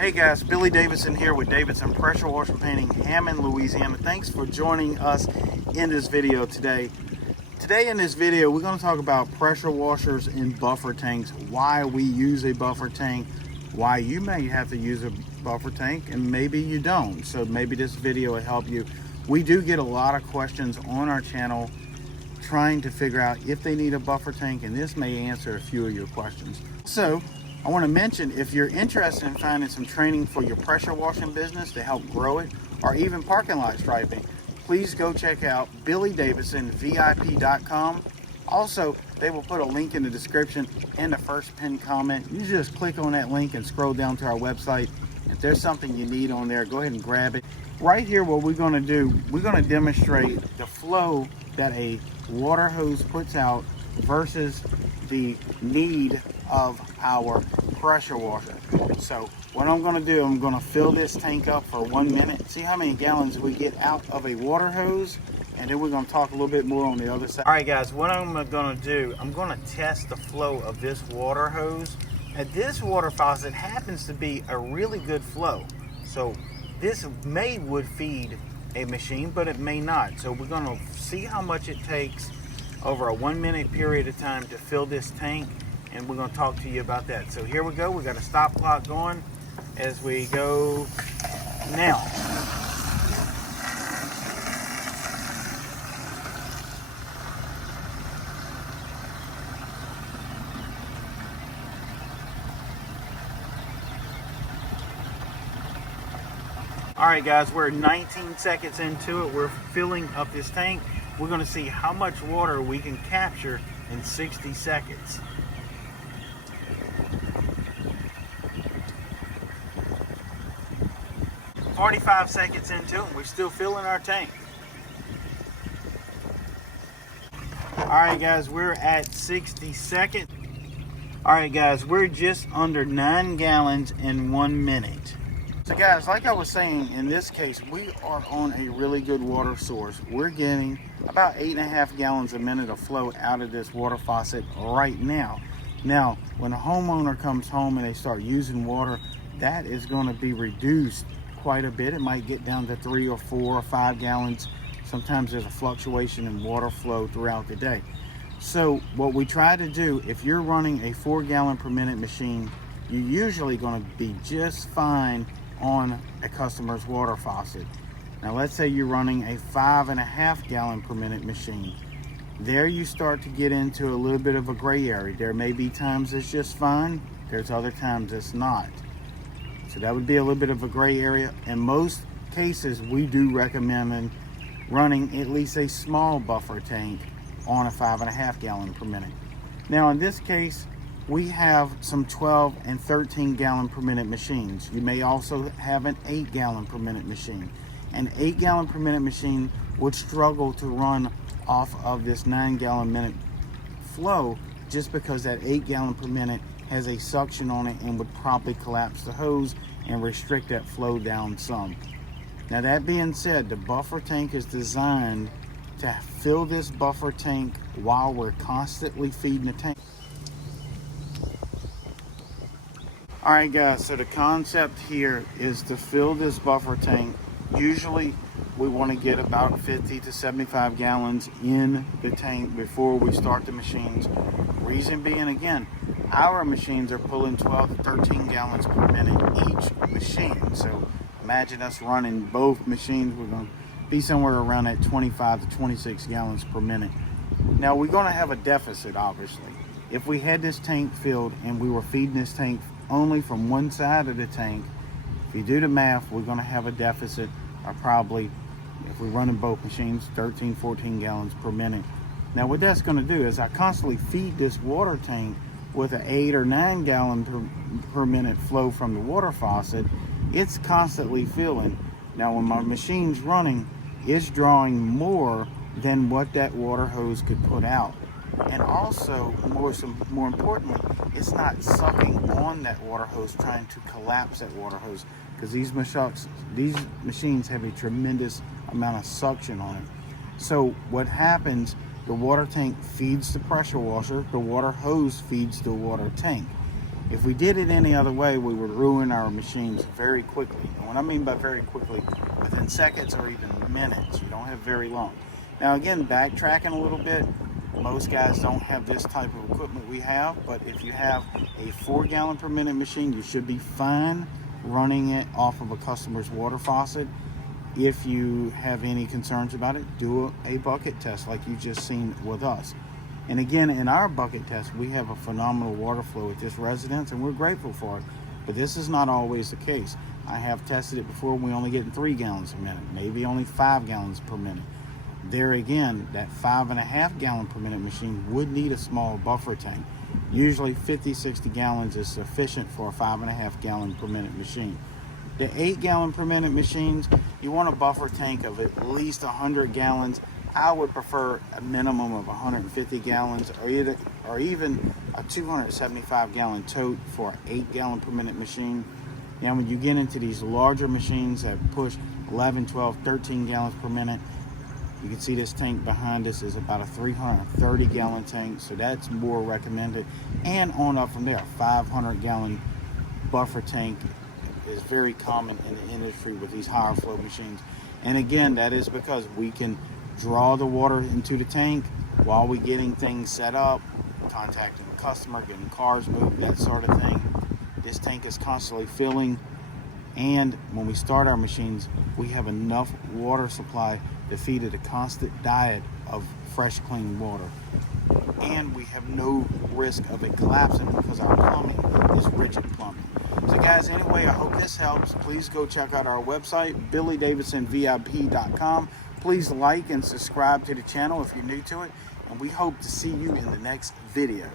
Hey guys, Billy Davidson here with Davidson Pressure Washer Painting, Hammond, Louisiana. Thanks for joining us in this video today. Today in this video, we're going to talk about pressure washers in buffer tanks, why we use a buffer tank, why you may have to use a buffer tank, and maybe you don't. So maybe this video will help you. We do get a lot of questions on our channel trying to figure out if they need a buffer tank, and this may answer a few of your questions. So I want to mention, if you're interested in finding some training for your pressure washing business to help grow it, or even parking lot striping, please go check out BillyDavidsonVIP.com. Also, they will put a link in the description and the first pinned comment. You just click on that link and scroll down to our website. If there's something you need on there, go ahead and grab it. Right here, what we're going to do, we're going to demonstrate the flow that a water hose puts out versus the need of our pressure washer. So what I'm going to do, I'm going to fill this tank up for 1 minute, see how many gallons we get out of a water hose, and then we're going to talk a little bit more on the other side. All right guys, what I'm going to do, I'm going to test the flow of this water hose. And this water faucet happens to be a really good flow, so this would feed a machine, but it may not. So we're going to see how much it takes over a 1 minute period of time to fill this tank, and we're going to talk to you about that. So here we go. We got a stop clock going as we go now. All right guys, we're 19 seconds into it. We're filling up this tank. We're going to see how much water we can capture in 60 seconds. "45 seconds into it, we're still filling our tank. All right guys, we're at 60 seconds. All right guys, we're just under 9 gallons in 1 minute. So guys, like I was saying, in this case, we are on a really good water source. We're getting about 8.5 gallons a minute of flow out of this water faucet right now. Now, when a homeowner comes home and they start using water, that is going to be reduced quite a bit. It might get down to 3 or 4 or 5 gallons. Sometimes there's a fluctuation in water flow throughout the day. So what we try to do, if you're running a 4 gallon per minute machine, you're usually going to be just fine on a customer's water faucet. Now let's say you're running a 5.5 gallon per minute machine. There you start to get into a little bit of a gray area. There may be times it's just fine, there's other times it's not. So that would be a little bit of a gray area. In most cases, we do recommend running at least a small buffer tank on a 5.5 gallon per minute. Now in this case, we have some 12 and 13 gallon per minute machines. You may also have an 8 gallon per minute machine. An 8 gallon per minute machine would struggle to run off of this 9 gallon minute flow, just because that 8 gallon per minute has a suction on it and would probably collapse the hose and restrict that flow down some. Now that being said, the buffer tank is designed to fill this buffer tank while we're constantly feeding the tank. All right guys, so the concept here is to fill this buffer tank. Usually we want to get about 50 to 75 gallons in the tank before we start the machines. Reason being, again, our machines are pulling 12 to 13 gallons per minute each machine. So imagine us running both machines, we're going to be somewhere around at 25 to 26 gallons per minute. Now we're going to have a deficit, obviously. If we had this tank filled and we were feeding this tank only from one side of the tank, if you do the math, we're going to have a deficit of probably, if we're running both machines, 13, 14 gallons per minute. Now what that's going to do is I constantly feed this water tank with an 8 or 9 gallon per minute flow from the water faucet. It's constantly filling. Now when my machine's running, it's drawing more than what that water hose could put out. And also, more importantly, it's not sucking on that water hose, trying to collapse that water hose, because these machines have a tremendous amount of suction on it. So what happens, the water tank feeds the pressure washer, the water hose feeds the water tank. If we did it any other way, we would ruin our machines very quickly. And what I mean by very quickly, within seconds or even minutes. You don't have very long. Now again, backtracking a little bit, most guys don't have this type of equipment we have, but if you have a 4 gallon per minute machine, you should be fine running it off of a customer's water faucet. If you have any concerns about it, do a bucket test like you just seen with us. And again, in our bucket test, we have a phenomenal water flow at this residence, and we're grateful for it. But this is not always the case. I have tested it before. We only get 3 gallons a minute, maybe only 5 gallons per minute. There again, that 5.5 gallon per minute machine would need a small buffer tank. Usually 50-60 gallons is sufficient for a 5.5 gallon per minute machine. The 8 gallon per minute machines, you want a buffer tank of at least 100 gallons. I would prefer a minimum of 150 gallons or even a 275 gallon tote for an 8 gallon per minute machine. Now when you get into these larger machines that push 11, 12, 13 gallons per minute, you can see this tank behind us is about a 330 gallon tank, so that's more recommended. And on up from there, 500 gallon buffer tank is very common in the industry with these higher flow machines. And again, that is because we can draw the water into the tank while we're getting things set up, contacting the customer, getting cars moved, that sort of thing. This tank is constantly filling, and when we start our machines, we have enough water supply to feed it a constant diet of fresh, clean water. And we have no risk of it collapsing because our plumbing is rigid plumbing. So guys, anyway, I hope this helps. Please go check out our website, BillyDavidsonVIP.com. Please like and subscribe to the channel if you're new to it, and we hope to see you in the next video.